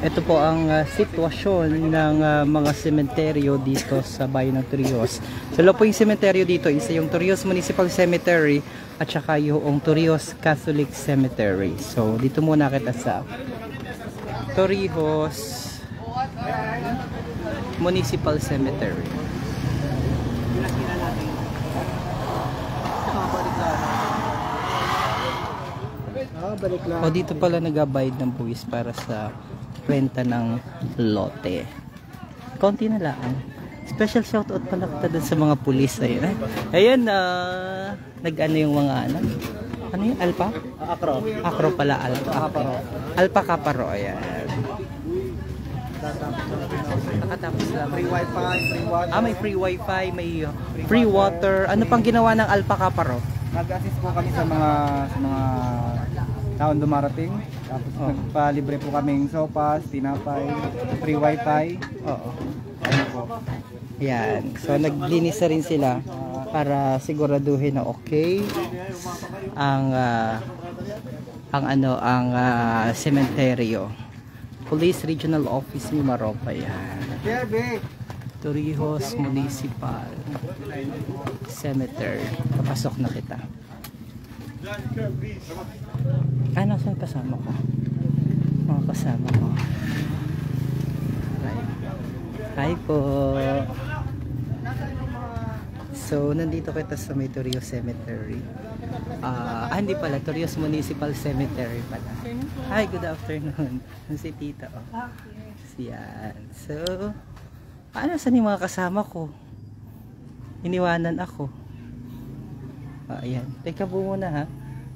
Ito po ang sitwasyon ng mga sementeryo dito sa bayan ng Torrijos. So po yung sementeryo dito, isa yung Torrijos Municipal Cemetery at saka yung Torrijos Catholic Cemetery. So dito muna kita sa Torrijos Municipal Cemetery. O dito pala nagabayad ng buwis para sa kwenta ng lote. Konti na lang. Special shoutout pala kita dun sa mga pulis. Ayun, ayun nag-ano yung mga ano yung alpa? Acro pala, alpa. Alpa kaparo, ayan. Nakatapos lang. Free wifi, free water. May free wifi, may free water. Ano pang ginawa ng alpa kaparo? Nag-assist po kami sa mga taon dumarating. Tapos nagpalibre po kaming sopas, tinapay, free wifi. Oo. Ayun po. Yan. So naglinis na rin sila para siguraduhin na okay ang sementeryo. Police Regional Office ni Maropa yan. Torrijos Municipal Cemetery. Papasok na kita. Saan kasama ko? Mga kasama ko. Hi po. So, nandito kita sa may Torrijos Cemetery. Hindi pala. Torrijos Municipal Cemetery pala. Hi, good afternoon. Si Tita. Yan. So, saan yung mga kasama ko? Iniwanan ako. Ayan. Teka po muna ha.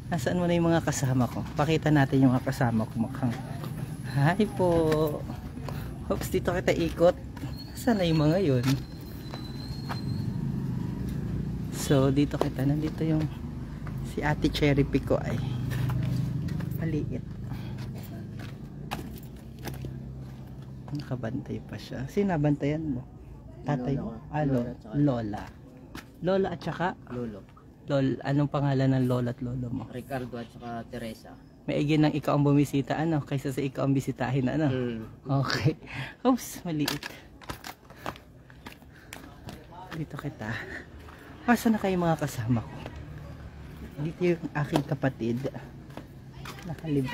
Nasaan mo na yung mga kasama ko? Pakita natin yung mga kasama ko. Hi po. Oops, dito kita ikot. Saan na yung mga yun? So, dito kita. Nandito yung si Ate Cherry Pico ay maliit. Nakabantay pa siya. Sinabantayan mo? Tatay mo? Lola. Lola at saka? Lolo. Anong pangalan ng lola at lolo mo? Ricardo at saka Teresa. May igin ng ikaw ang bumisita, kaysa sa ikaw ang bisitahin, Okay. Oops, maliit. Dito kita. Saan na kayo mga kasama ko? Dito yung aking kapatid. Nakalibing.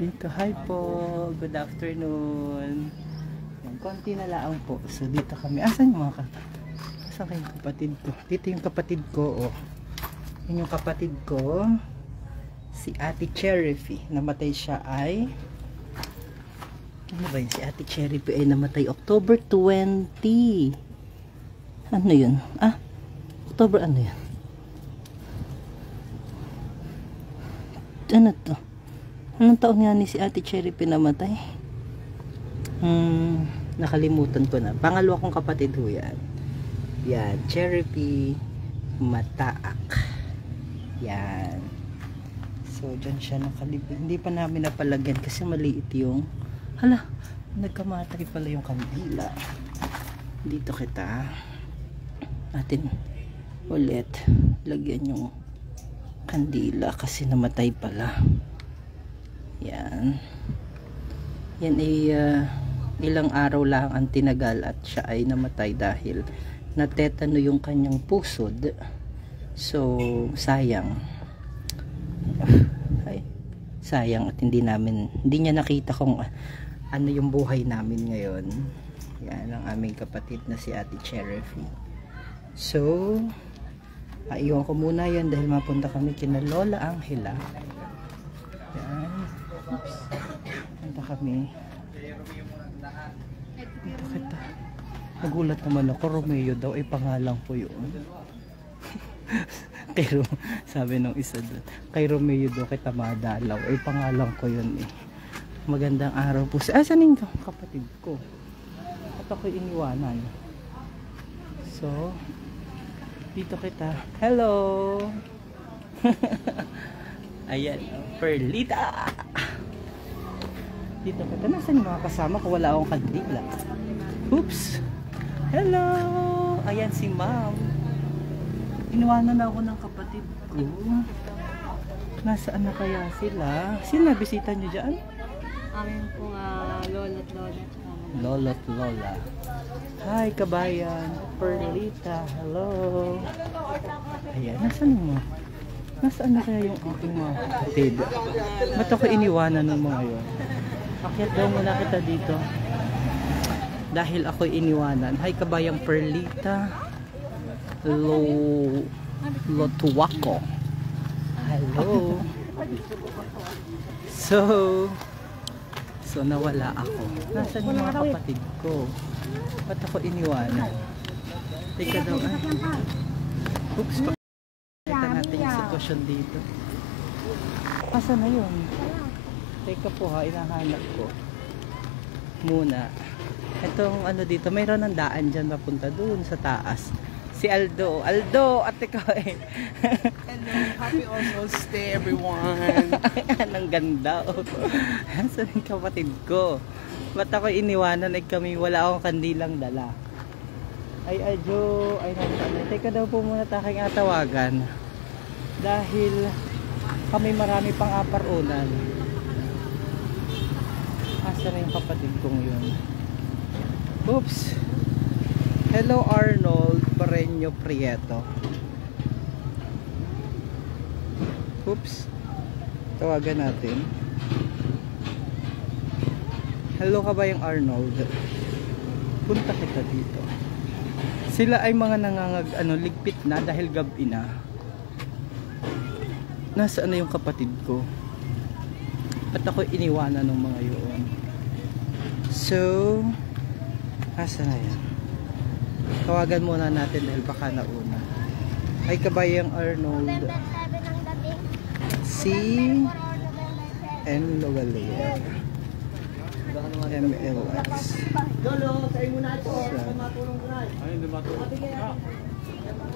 Dito, hi po. Good afternoon. Yan, konti na lang po. So dito kami. Asan yung mga Saan kayong kapatid ko? Dito yung kapatid ko. Yun yung kapatid ko. Si Ate Cherry. Namatay siya ay ano ba yun? Si Ate Cherry ay namatay October 20. Ano yun? October ano yun? Ano to? Anong taon nga ni si Ate Cherry namatay? Nakalimutan ko na. Pangalawa kong kapatid ho yan. Yan, Cherry Mataak. Yan. So, dyan siya nakalibig. Hindi pa namin napalagyan kasi maliit yung nagkamatay pala yung kandila. Dito kita. Natin ulit lagyan yung kandila kasi namatay pala. Yan. Yan ay ilang araw lang ang tinagal at siya ay namatay dahil natetano yung kanyang pusod. So sayang at hindi niya nakita kung ano yung buhay namin ngayon. Yan ang aming kapatid na si Ate Cherry. So iwan ko muna yan dahil mapunta kami kina Lola Angela. Yan. Oops. Punta kami. Kita. Nagulat naman ako, Romeo daw ay pangalan ko yun. Pero sabi nung isa doon, kay Romeo daw kita madalaw ay pangalan ko yun eh. Magandang araw po. Saan yung kapatid ko? At ako'y iniwanan. So dito kita. Hello. Ayan, Perlita. Dito kita. Nasaan yung mga kasama ko? Wala akong kandila. Oops. Hello. Ayan si Ma'am. Iniwanan ako ng kapatid ko. Nasaan na kaya sila? Sino bisita nyo dyan? Amin pong lolo't lola. Lolo't lola. Hi kabayan. Perlita. Hello. Ayan, nasaan mo? Nasaan na kaya yung aking mga kapatid? Ba't ako iniwanan ng mga yun? Akyat daw muna kita dito. Dahil ako iniwanan. Hi kabayang Perlita. Lotuwako. Hello. So nawala ako. Nasaan yung mga kapatid ko? Ba't ako iniwanan? Teka daw. Oops. Pakita natin yung sitwasyon dito. Asa na yun? Teka po ha, inahanap ko. Muna. Itong ano dito, mayroon ng daan dyan papunta doon sa taas. Si Aldo. Aldo! At ikaw eh. Hello, happy Almost Day everyone. Anong ganda oh. Saan yung kapatid ko? Ba't ako iniwanan ay kami wala akong kandilang dala? Ay adyo, ay nasaan. Teka daw po muna taking atawagan. Dahil kami marami pang aparunan. Asa na yung kapatid kong yun? Oops. Hello Arnold Pareño Prieto. Oops. Tawagan natin. Hello ka ba yung Arnold? Punta kita dito. Sila ay mga ligpit na dahil gabi na. Nasaan na yung kapatid ko? At ako iniwanan ng mga yun. So, asa na yan? Tawagan muna natin dahil baka nauna. Ay kabayang Arnold. Si M. Logalier. MLX.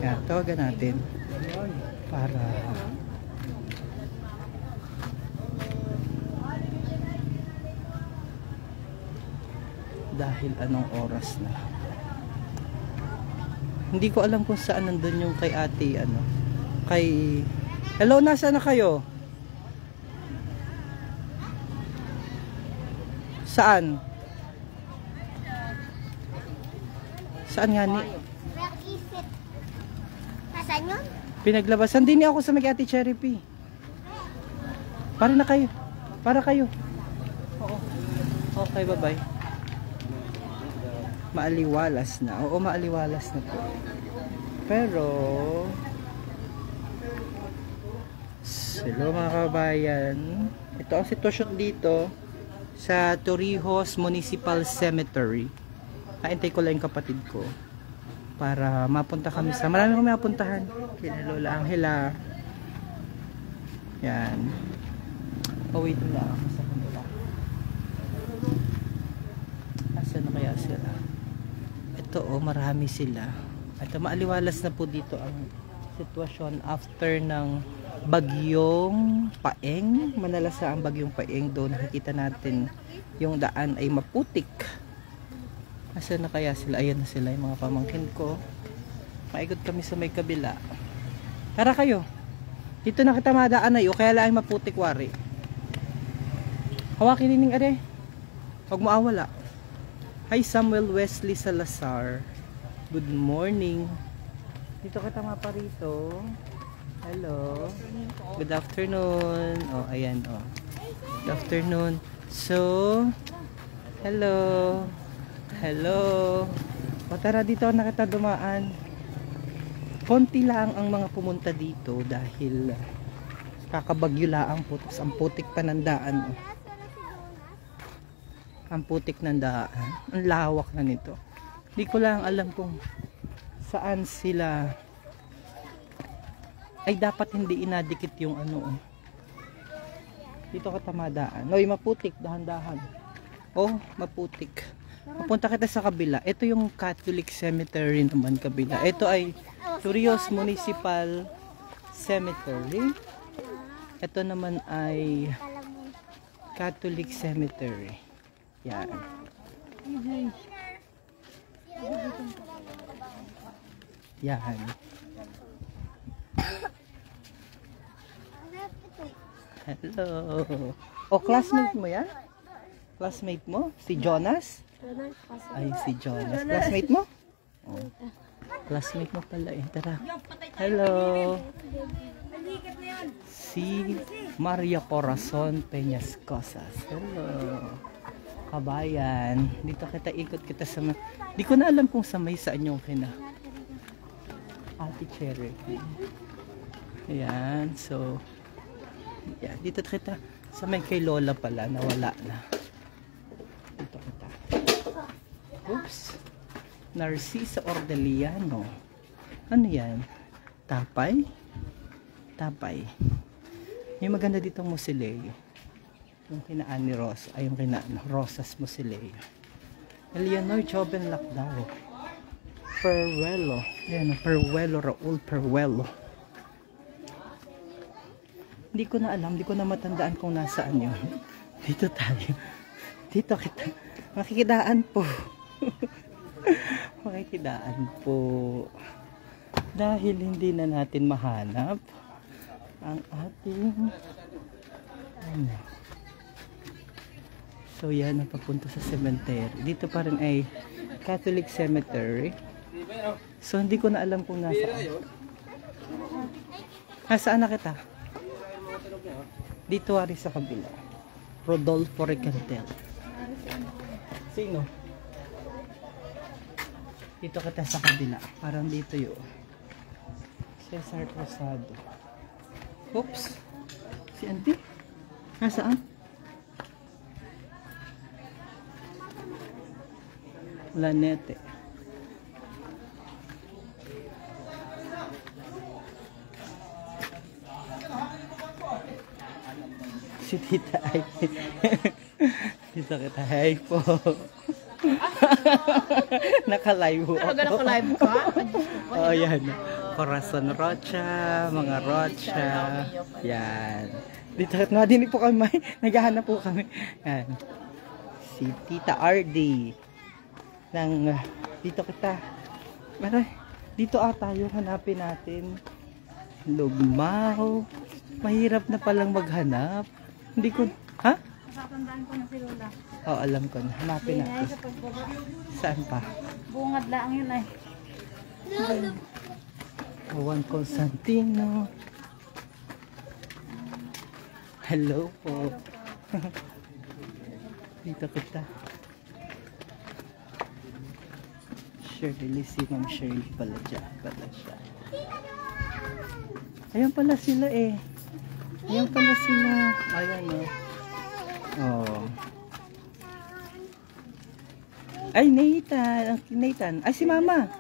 Yan, tawagan natin. Para dahil anong oras na. Hindi ko alam kung saan nandun yung kay ate kay hello, nasa na kayo? Saan? Saan nga ni? Nasaan yun? Pinaglabasan din ako sa Ate Cherry P. Para na kayo. Para kayo. Oo. Okay, bye-bye. Maaliwalas na. Oo, maaliwalas na po. Pero hello mga kabayan. Ito ang sitwasyon dito sa Torrijos Municipal Cemetery. Kaintay ko lang yung kapatid ko para mapunta kami sa marami kami mapuntahan. Kila Lola Angela. Yan. Oh, wait lang ako sa kanila. Asan na kaya sila? Ito oh, marami sila. At maaliwalas na po dito ang sitwasyon after ng bagyong Paeng. Manalasa ang bagyong Paeng. Doon nakikita natin yung daan ay maputik. Asan na kaya sila? Ayan na sila yung mga pamangkin ko. Maikot kami sa may kabila. Tara kayo. Dito na kita madaan na yun. Kaya lang ay maputik wari. Hawakin nining are. Huwag mo awala. Hi Samuel Wesley Salazar. Good morning. Dito kita maparito. Hello. Good afternoon. Oh, ayan oh. Good afternoon. So, hello. Hello. O tara dito na kita dumaan. Konti lang ang mga pumunta dito dahil kakabagyo lang po. Ang putik pa ng daan. Oh. Ang putik ng daan. Ang lawak na nito. Hindi ko lang alam kung saan sila ay dapat hindi inadikit yung ano. Dito ka tamadaan. Noy, maputik. Dahan-dahan. Oh, maputik. Pupunta kita sa kabila. Ito yung Catholic Cemetery naman kabila. Ito ay Torrijos Municipal Cemetery. Ito naman ay Catholic Cemetery. Yan. Yan. Hello. O, classmate mo yan? Classmate mo? Si Jonas? Ay, si Jonas. Classmate mo? Oh. Classmate mo pala eh. Tara. Hello. Si Maria Corazon Peñas Cosas. Hello. Kabayan. Dito kita ikot kita sa... Di ko na alam kung sa may saan yung kina. Ate Cherry. Ayan. So, yeah, dito kita sa may kay Lola pala. Nawala na. Dito kita. Oops. Narcisa Ordeliano. Ano yan? Tapay? Tapay. Yung maganda ditong Musileo. Yung kinaan ni Rosa. Ay, yung kinaan. Rosas Musileo. Eleanor Joven Lacdaro. Peruelo. Yan, Peruelo. Raul Peruelo. Hindi ko na alam. Hindi ko na matandaan kung nasaan yun. Dito tayo. Dito kita. Makikidaan po. Makikidaan po. Dahil hindi na natin mahanap ang ating ano. So yan ang papunta sa cemetery. Dito pa rin ay Catholic Cemetery. So hindi ko na alam kung nasaan. Nasaan na kita? Dito ari sa kabila. Rodolfo Recantel. Sino? Dito kita sa kabila. Parang dito yun. Cesar Rosado. Oops. Si Auntie? Nasaan? Lanete. Si Tita ay. Dito kita. Hi po. Naka-live po. Naka-live ka? Oh, yan. Corazon Rocha, mga Rocha. Yan. Dito, nadinig po kami. Naghahanap po kami. Yan. Si Tita RD. Dito kita. Maray, dito tayo. Hanapin natin. Lugmao. Mahirap na palang maghanap. Hindi ko, ha? Nakatandaan ko na si Lola. Oh, alam ko na. Hanapin natin. Saan pa? Bungad lang yun ay. Juan Constantino. Hello po. Dito kita. Shirley, si Ma'am Shirley pala dyan. Pala siya. Ayan pala sila eh. Ayan pala sila. Ayan o. Oh. Ay, Nathan. Nathan. Ay, si Mama.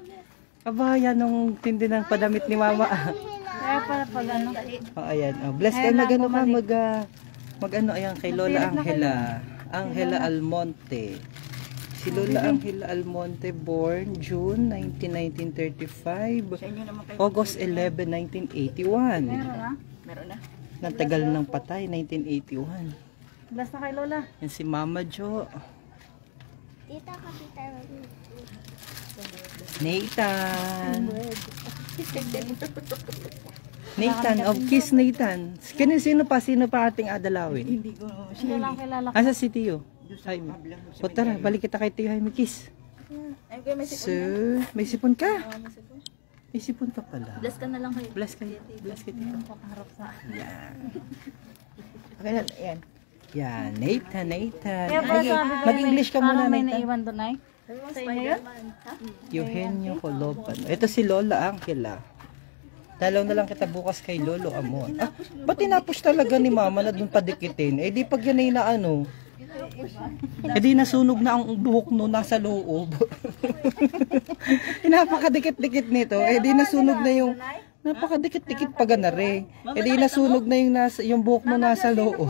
Aba, yan nung tindi ng padamit ni Mama. Kaya pala pag ano. Oh, ayan. Oh, bless kayo mag-ano ka. Mag-ano, ayan, kay Lola Angela. Angela Almonte. Si Lola Angela Almonte, born June 19, 1935. August 11, 1981. Meron na. Natagal ng patay, 1981. Bless na kay Lola. Yan si Mama Jo. Tita, kapita. Nathan. Nathan, oh, kiss Nathan. Sino pa ating adalawin? Hindi ko Hindi lang kilala. Asa si Tio? Ay, o tara, balik kita kay Tio Jaime, kiss. So, may sipon ka? May sipon ka pala. Bless ka na lang kayo. Bless ka. Bless ka. Pakaharap sa akin. Yan. Okay na, yan. Yan, Nathan. Kaya pala sabi ko, Mag-English ka muna, parang may Nathan. naiwan doon ay. Sa inyo yun? Eugenio Colopan. Ito si Lola Angela. Dalaw na lang kita bukas kay Lolo Amon. Ah, ba't tinapos talaga ni Mama na dun padikitin? Eh di pag yan ay na ano, eh di nasunog na ang buhok no nasa loob. Napakadikit-dikit nito. Eh di nasunog na yung, napakadikit-dikit pa ganare. Eh di nasunog na yung buhok no nasa loob.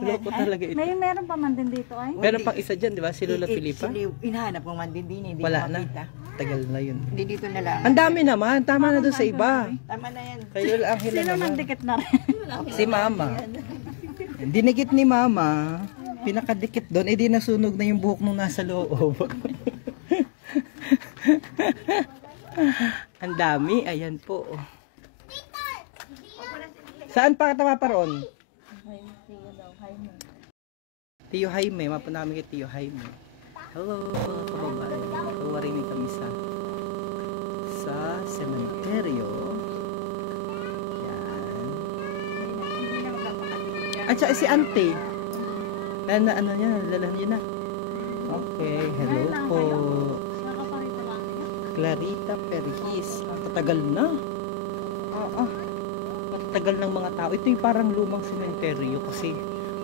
Loko talaga ito. Meron pa man din dito ay. Meron pang isa dyan, di ba? Si Lola Filipa? Inahanap ko man din, hindi Wala ko na. makita. Tagal na yun. Hindi dito na lang. Ang dami naman. Tama na doon sa iba. Tama na yan. Kay Lola Angela Sino naman. nang dikit na rin? Si Mama. Dinikit ni Mama. Pinakadikit doon. Eh di nasunog na yung buhok nung nasa loob. Ang dami. Ayan po. Saan pa tama pa roon? Tio Jaime, mapo namin kay Tio Jaime. Hello, mga kababayan. Kawarin kami sa sementeryo. Yan. At saka si Auntie. Ano niya, lalahan niya na. Okay, hello po. Nakaparito lang niya. Clarita Perhis. Ang tatagal na. Ang tatagal ng mga tao. Ito yung parang lumang sementeryo kasi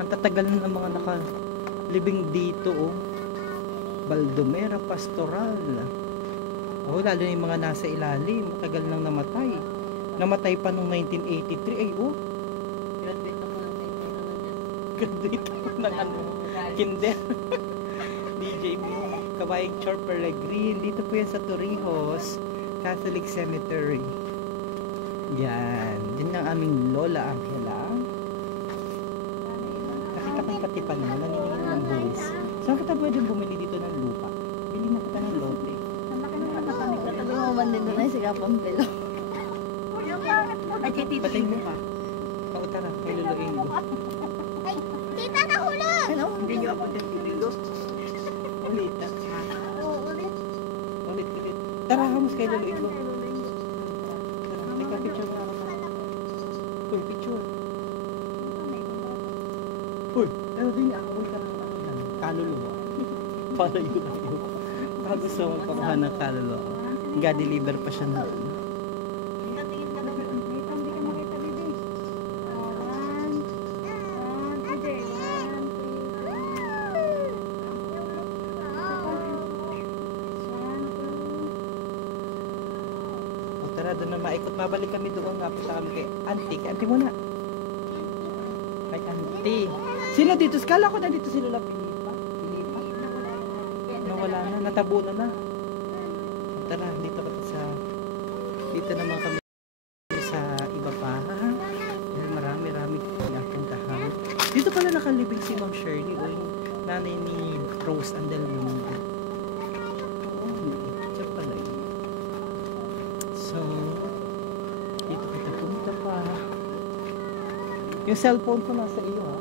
ang tatagal na ng mga nakalibing dito, oh. Baldomera Pastoral. Oh, lalo na yung mga nasa ilalim. Matagal nang namatay. Namatay pa noong 1983. Ay, oh. Graduate ako ng ano, kinder. DJ Mew, Kabayang Chor Peregrine. Dito po yan sa Torrijos Catholic Cemetery. Yan. Yan ang aming Lola Angela. Nakita ko yung patipan mo, naniningin ng buwis. Saan kita pwede bumili dito ng lupa? Bili na kita ng lote. Ang laki ng matatanik. Katabi mo man din doon ay siga Pampilo. Ay, kay Tito Patay Ingo mo. ka. Oo, tara. Kay Luluing mo. Ano? Hindi niyo ako din Tito. Ulit. Ulit. Tara, hamus kay Luluing mo. Tara, teka, picture mo ako. Uy, picture. Uy, pero din ako. Uy, tara. Kaluluwa. Para yun lang yun. Baka gusto mo magpakuha ng kaluluwa. Ga-deliver pa siya na. Tingin ka daw. Hindi ka makita, Bibi. One. Sige. O tara, doon na maikot. Mabalik kami doon nga. Punta kami kay Auntie. Kay Auntie muna. Kay Auntie. Sino dito? Kala ko na dito si Lola Pilipa. Nawala na. Natabo na. Tara, dito naman kami sa iba pa. Dahil marami pinapuntahan. Dito pala nakalibing si Ma'am Shirley o yung nanay ni Rose Andel Mundo. Oo, siya pala yun. So, dito kita punta pa. Yung cellphone ko nasa iyo, ha?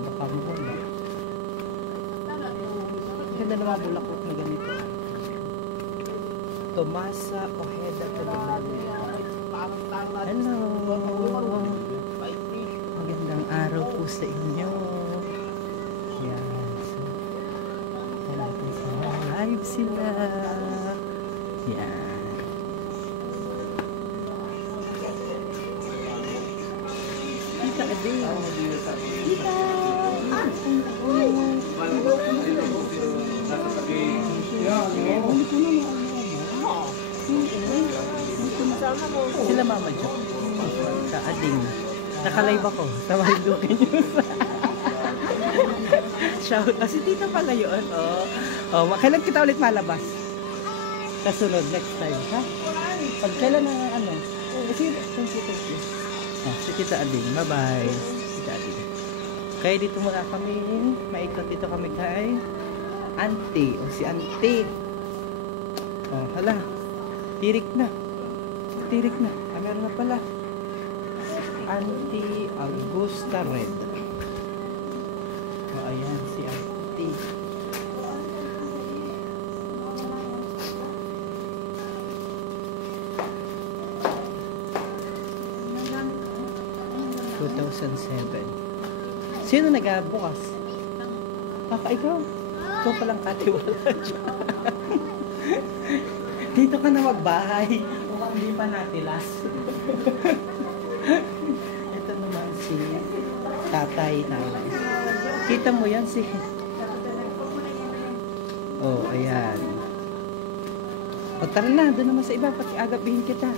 Baka mo wala. Ganda na mga bulaklak na ganito. Tomasa Ojeda Tolonado. Hello. Magandang araw po sa inyo. Yan. So, talagang sa live sila. Yan. Tita Ading. Tita. Sila Mama Jo. Sa Ading. Nakalive ako. Tawagin doon yun. Shout. Si Tita pala yun. Kailan kita ulit malabas? Sa sunod, next time. Ha? Pag kailan na ano? Sige, thank you. Si Tita Ading. Bye-bye. Tita Ading. Kaya dito muna kami. Maikot dito kami kay Auntie. Si Auntie. Hala. Tirik na. Meron na pala. Auntie Augusta Red. Ayan si Auntie. Sino nag-bukas? Ikaw? Ikaw palang katiwala dyan. Dito ka na magbahay. Mukhang hindi pa natilas. Ito naman si tatay. Kita mo yan si... ayan. Tara na, doon naman sa iba. Pati agabihin kita.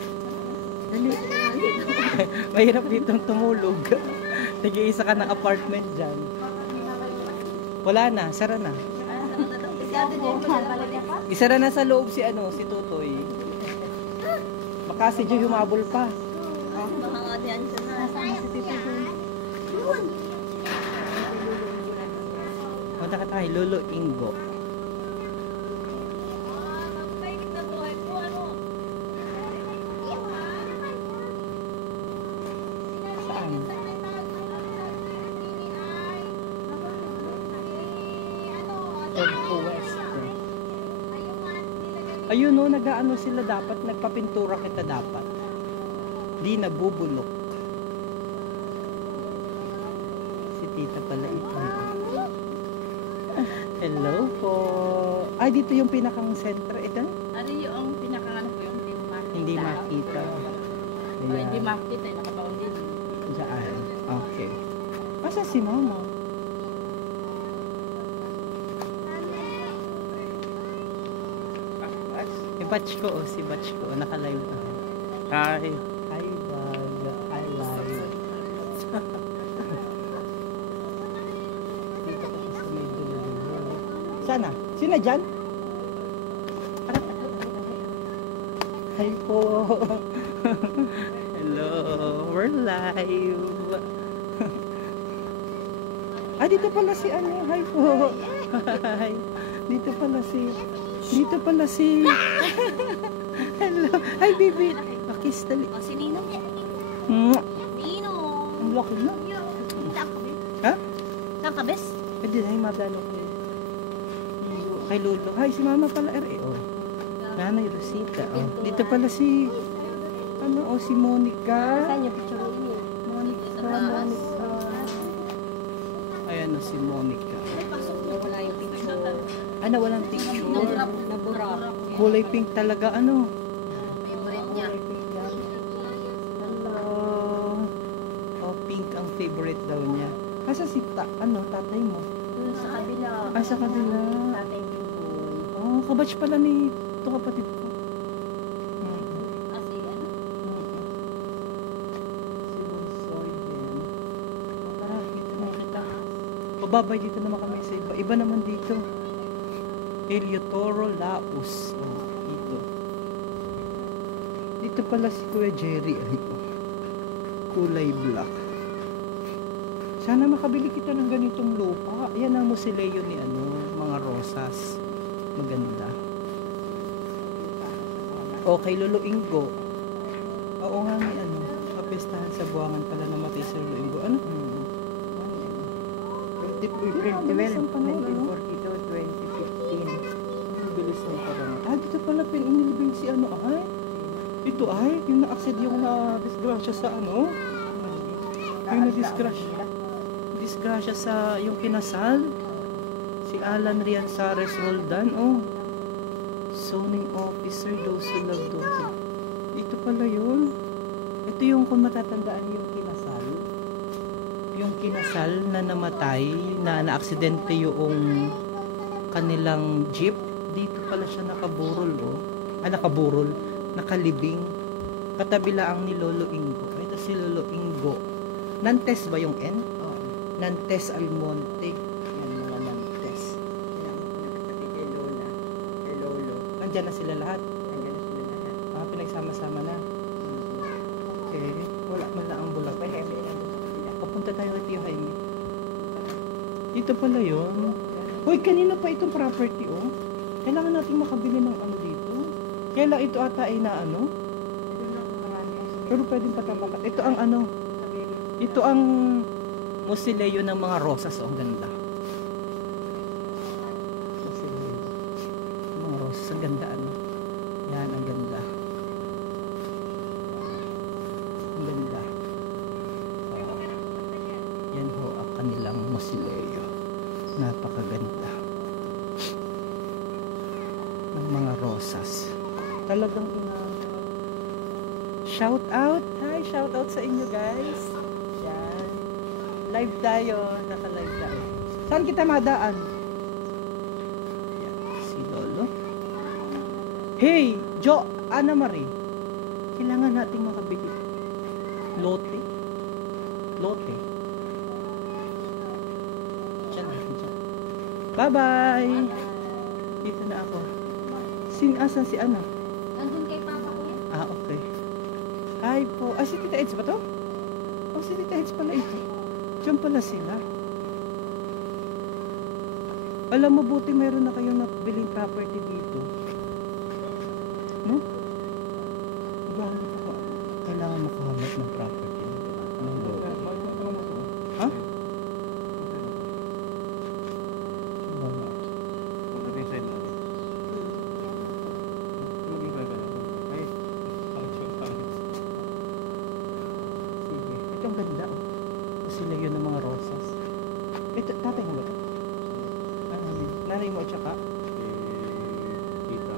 Dali. Mahirap ditong tumulog. Nag-iisa ka ng apartment dyan. Wala na, sara na. Isara na sa loob si Tutoy. Baka si Joy humabol pa. Baka nga diyan siya na. Punta ka tayo, Lolo Ingo. Saan? Ayun no, nag-aano sila dapat, nagpapintura kita dapat. Di nabubulok. Si tita pala ito. Hello po. Ay, dito yung pinakang center. Ito? Ano yung pinakangano ko yung Hindi makita. Hindi Ayan. makita, nakabaon din. Diyan. Okay. Asa si mama? Si batch ko, si batch ko. Naka-live na. Hi. Hi, bag. Hi, live. Dito ko sa may dulo. Sana? Sino dyan? Hi po. Hello. We're live. Ah, dito pala si ano. Hi po. Hi. Dito pala si Hello. Hi, baby. Pakis tali. O, si Ninong. Mwah. Ninong. Ang laki na. Ha? Saan ka, bes? Pwede na yung madalo ko. Kay Lolo. Hi, si Mama pala. Oh. Nanay Rosita. Oh. Dito pala si si Monica. Saan yung picture niyo? Monica. Ayan si Monica. Wala yung picture. Ano, walang picture. Nabura. Kulay pink talaga. Ano? Favorite niya. Hello. Oh, pink ang favorite daw niya. Asa si tatay mo? Doon sa kabila. Ah, sa kabila. Tatay Pimpon. Oh, kabatch pala ni ito kapatid ko. Kasi ano? Si Bonsoy din. Oh, tara, dito na kita. Pababay dito naman kami sa iba. Iba naman dito. Eliotoro Laos. Oh, dito. Dito pala si Kuya Jerry. Ay, oh. Kulay black. Sana makabili kita ng ganitong lupa. Yan ang musileo ni mga rosas. Maganda. Okay, Lolo Ingo. Oo nga ni kapistahan sa buwangan pala namatay si Lolo Ingo. Ano? 2012, 1942, 2015. Ang bilis ng parang. Ah, dito pala inilibing si ay? Ito ay, yung na-accident yung na-disgrasya sa yung disgrasya sa yung kinasal. Si Alan Rianzares Roldan, zoning officer daw sila doon. Ito pala yun. Ito yung kung matatandaan yung kinasal. Yung kinasal na namatay, na na-aksidente yung kanilang jeep. Dito pala siya nakaburol, nakaburol, nakalibing. Katabila ang ni Lolo Ingo. Ito si Lolo Ingo. Nantes ba yung N? Nantes Almonte. Yan mga Nantes. Nandyan na sila lahat. Ah, pinagsama-sama na. Okay. Wala man lang ang bulag. Papunta tayo kay Tio Jaime. Dito pala yun. Hoy, kanina pa itong property, Kailangan natin makabili ng dito. Kaya lang ito ata ay na Pero pwedeng patabakan. Ito ang Ito ang musileo ng mga rosas. Ang ganda. Musileo. Mga rosas. Ang ganda Yan, ang ganda. Ang ganda. Yan ho ang kanilang musileo. Napakaganda. Ng mga rosas. Talagang shout out. Hi, shout out sa inyo guys. Yan. Live tayo. Naka-live tayo. Saan kita madaan? Yan. Si Lolo. Hey, Ana Marie. Kailangan nating makabili. Lote. Diyan. Bye-bye. Dito na ako. Asan si Nandun kay Papa ko yan. Ah, okay. Hi po. Ah, si Tita Eds ba to? Oh, si Tita Eds pala ito. Diyan pala sila. Alam mo, buti mayroon na kayong nabiling property dito. No? Kailangan makahanap ng property. Ha? Wala. ang ganda. Oh. Sila yun ng mga rosas. Ito, tatay mo ba ito? Nanay mo at saka? Tita,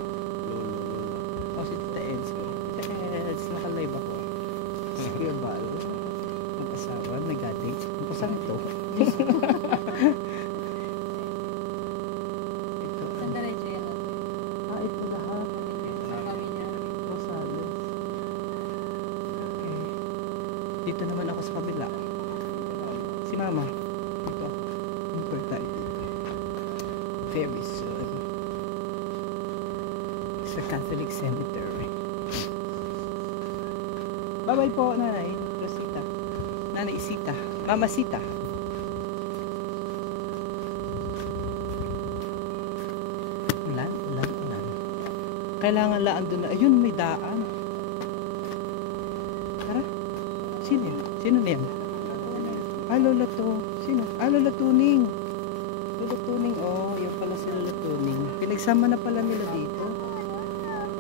lolo, lola. O si Tita Eds. Tita Eds, naka-live ako. Si Kuya Bal. Mag-asawa, nag-date. Magpasang ito. Ito. Saan diretso yan? Ito lahat. Sa pamilya. Rosales. Okay. Dito naman ako sa kabila. Si Mama. Ito. Important. Very soon. Sa Catholic Cemetery. Bye-bye po, Nanay. Rosita. Nanay Sita. Mama Sita. Ulan. Kailangan laan doon na. Ayun, may daan. Tara. Sino yan? Sino na yan? Lola to. Sino? Lola Tuning. Lola Tuning. Oh, yan pala si Lola Tuning. Pinagsama na pala nila dito.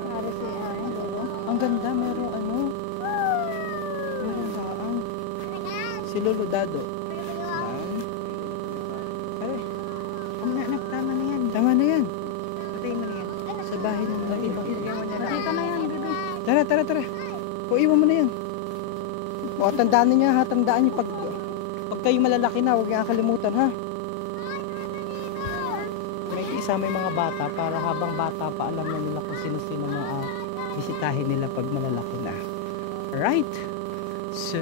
Para si Lolo. Ang ganda. Merong ano. Merong daan. Si Lolo Dado. Daan. Tara. Tama na yan. Tama na yan. Patay mo na yan. Sa bahay na natin. Patay ka na yan, bebe. Tara. O, iwan mo na yan. O, tandaan niya ha. Tandaan niyo pag kayo malalaki na, huwag niya kalimutan ha. May isa may mga bata para habang bata pa alam na nila kung sino-sino mga bisitahin nila pag malalaki na. Alright. So,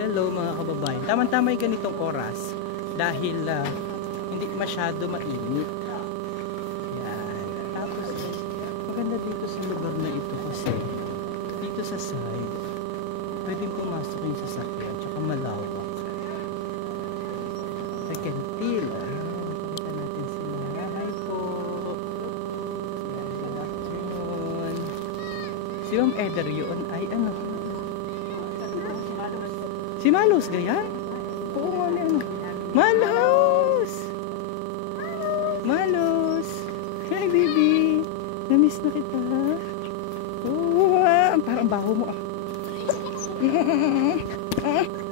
hello mga kababayan. Tama-tama yung ganitong oras dahil hindi masyado mainit. Yan. Tapos, maganda dito sa lugar na ito kasi dito sa side, pwedeng pumasok yung sasakyan tsaka malawak. I can feel. Pakita natin sila. Hi po. Yan, good afternoon. Si Ma'am Eder yun ay ano? Si Malos, ganyan? Oo nga ni ano. Malos! Malos! Hi, baby! Namiss na kita. Oo, parang baho mo ah.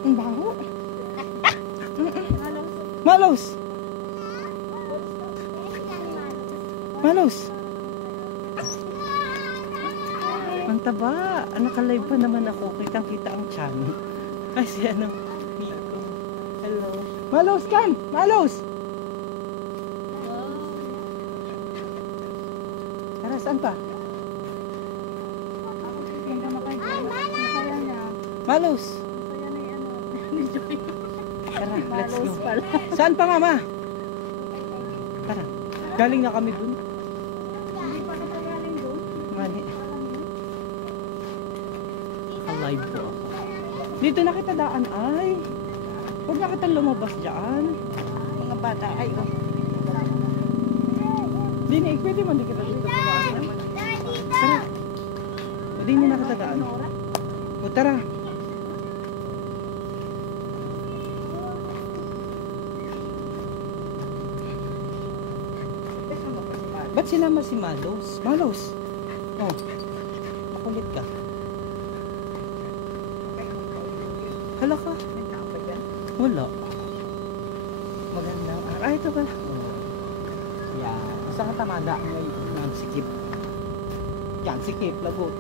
Ang baho. Malos! Malos! Ang taba. Naka-live pa naman ako. Kitang-kita ang tiyan. Ay, si ano? Nico. Hello. Malos, kan! Malos! Tara, saan pa? Malos! Tara, let's go. Saan pa, Mama? Tara. Galing na kami dun. Mani. Alive po ako. Dito na kita daan, ay. Huwag na kita lumabas dyan. Mga bata, ay, oh. Dini, pwede mo hindi kita dito. Tara. Dini na kita daan. O, tara. Ba't sinama si Malos? Malos! Oh, makulit ka. Hala ka. Wala. Magandang araw. Ito pala. Oh. Yan. Saan ka tamada? Yan, sikip. Yan, sikip. Lagot.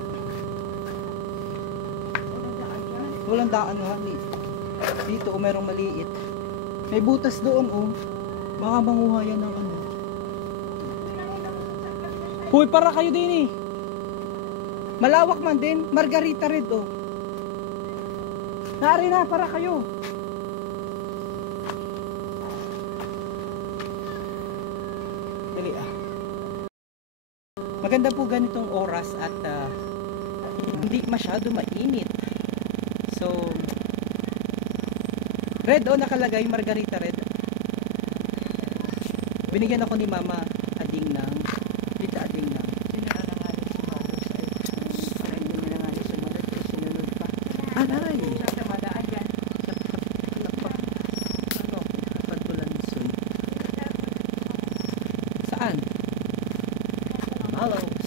Walang daan nga. Dito, mayroong maliit. May butas doon, oh. Baka manguha yan ng ano. Hoy, para kayo din eh. Malawak man din. Margarita Red, oh. Nari na, para kayo. Dali ah. Maganda po ganitong oras at hindi masyado mainit. So, red o nakalagay, Margarita Red. Binigyan ako ni Mama Ading ng Tita Ading ng Alay! Saan? Malos.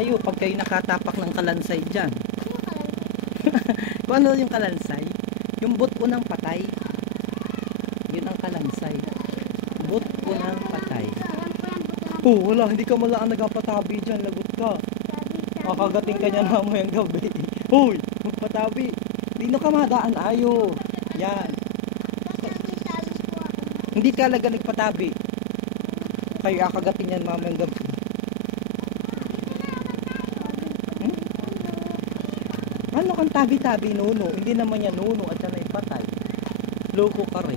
kayo pag kayo nakatapak ng kalansay dyan. Kung ano yung kalansay? Yung buto ng patay. Yun ang kalansay. Buto ng patay. Oh, wala, hindi ka malaan nagpatabi dyan, lagot ka. Kakagating ka niya namayang gabi. Hoy, magpatabi. Dino ka madaan, ayo. Yan. Hindi talaga nagpatabi. Kayo kakagating yan mamayang gabi. Ano kang tabi-tabi, Nuno? Hindi naman yan Nuno at yan ay patay. Loko ka rin.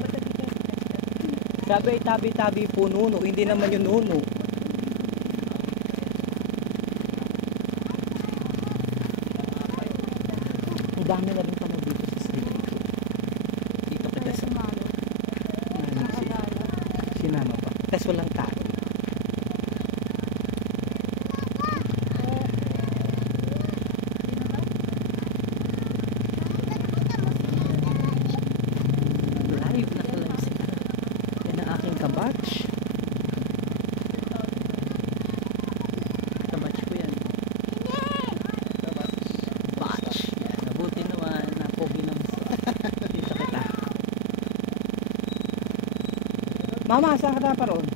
Sabi ay tabi-tabi po Nuno, hindi naman yung Nuno. Ang dami na rin pala dito sa swimming pool. Dito ka sa sinama pa. Tapos walang tao. Live na live sila. Yan ang aking kabatch. Kabatch ko yan. Batch. Yan. Nabuti naman. Napogi naman. Dito kita. Mama, saan ka na pa roon?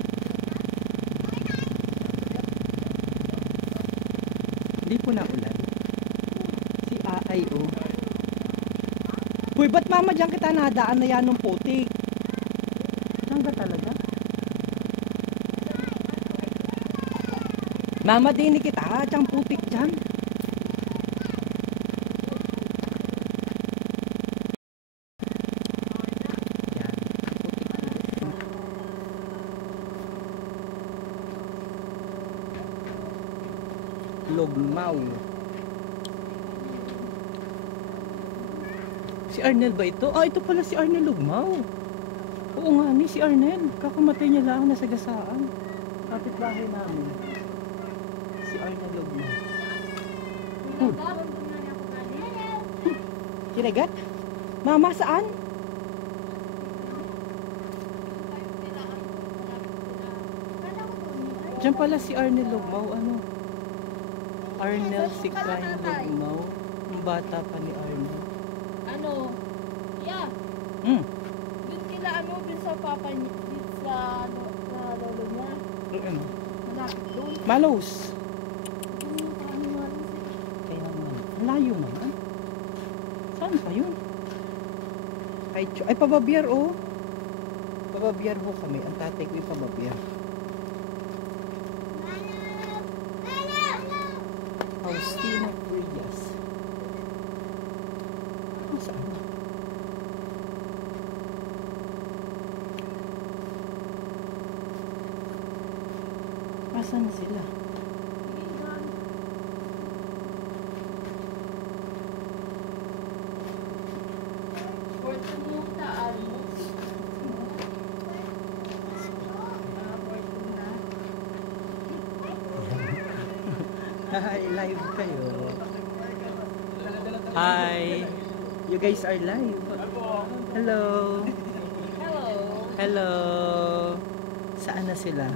Hindi po na ulan. Si Aay oh. Uy, ba't mama dyan kita nadaan na yan ng putik? Saan ba talaga? Mama, dinig kita. Diyang putik dyan. Yan. Putik. Logmaw. Si Arnel ba ito? Ah, ito pala si Arnel Lugmao. Oo nga ni, si Arnel. Kakamatay niya lang, nasa gasaan. Kapit-bahay namin. Si Arnel Lugmao. Kinagat? Mama, saan? Diyan pala si Arnel Lugmao. Ano? Arnel si Kain Lugmao. Ang bata pa ni Arnel. Ano? Yeah. Hmm. Dun kila ano, dun sa papa niya, dun sa ano, sa lolo niya. Ano? Malapit dun. Malos. Dun yung paano malos eh. Kaya naman. Layo naman. Saan pa yun? Ay, pababiyar oh. Pababiyar ho kami. Ang tatay ko yung pababiyar. Faustino Frias. Saan na? Asan na sila? Hi, live kayo. Hi. You guys are live. Hello. Hello. Hello. Saan na sila?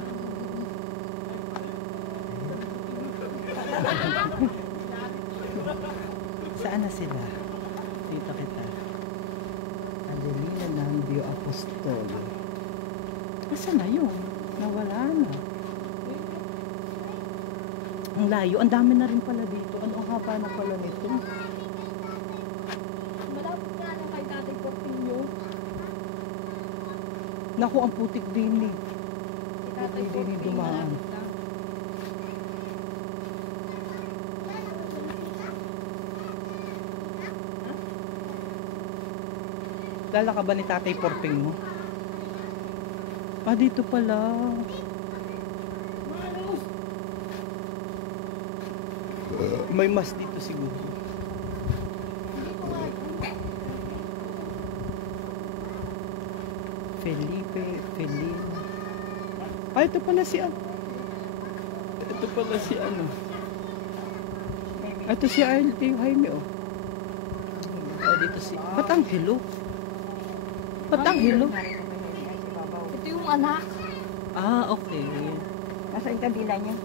Saan na sila? Dito kita. Adelina Nambio Apostol. Asan na yun? Nawala na. Ang layo. Ang dami na rin pala dito. Ano ang haba na pala nito? Malapit nga lang kay Tatay Portillo. Naku, ang putik din eh. Si Tatay Hindi Portillo dumaan. malapit lang. Lala ka ba ni Tatay Porping mo? Ah, dito pala. May mas dito siguro. Felipe, Felina. Ah, ito pala si ano. Ito pala si ano. Ito si Jaime oh. Oh, dito si Patanghilo. Patanghilo. Ito yung anak. Ah, okay. Nasa yung kabila niya.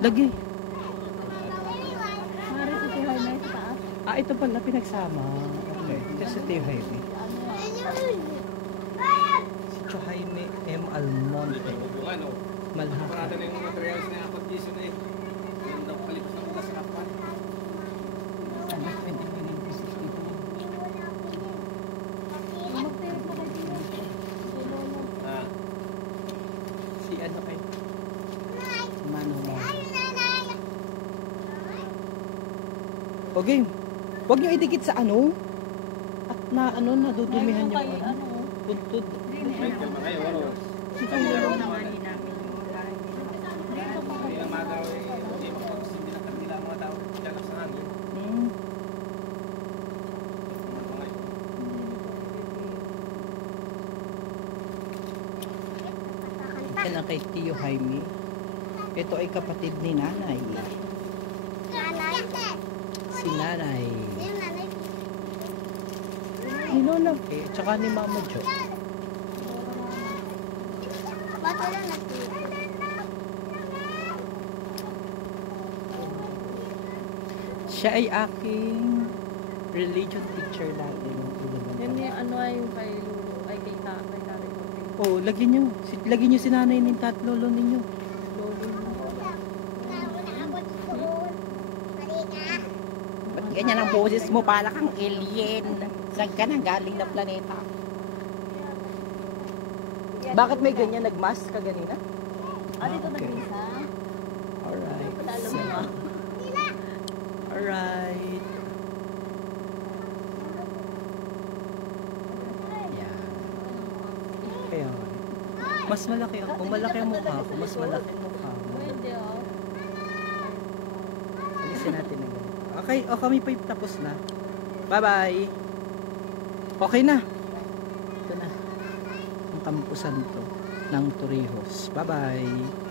Lagi. Ah, ito pala pinagsama. Okay. Kasi ito yung highway. Si Chuhaime M. Almonte. Malhaka. Parada na yung mga materials na apat piso na eh. Yung daw kalipas ng ugas sa kapan. Ano, 20 dito. Ah, Si ano kay? Mano mo. Okay. Huwag niyo idikit sa ano. At na ano, nadudumihan yung ano. Tuntod. may kalma kayo, walo. Tulong na nga din namin. Hindi na magaw eh. Hindi makapagsimbi ng kanila ang mga tao. Jalak sa hangin. Hmm. Ito na kay Tio Jaime. Ito ay kapatid ni nanay. Si nanay. Ni Lola. Eh, tsaka ni Mama Jo. Siya ay aking religion teacher dati. Yan yung ano ay yung kay Lulu, ay kay kay Tatay Cote. Oh, lagyan niyo si nanay ng tatlolo ninyo. Lolo. Ba't ganyan ang boses mo? Para kang alien. Saan ka nang galing na planeta? Bakit may ganyan? Nag-mask ka ganina? Dito okay. nag-isa. Alright. Alam mo ba? Alright. Yan. Kaya, mas malaki ako. Kung malaki ang mukha ko, mas malaki ang mukha mo. Pwede oh. Alisin natin na ganito. Okay, oh, kami pa tapos na. Bye-bye. Okay na. Ito na. Ang kampusan to ng Torrijos. Bye-bye.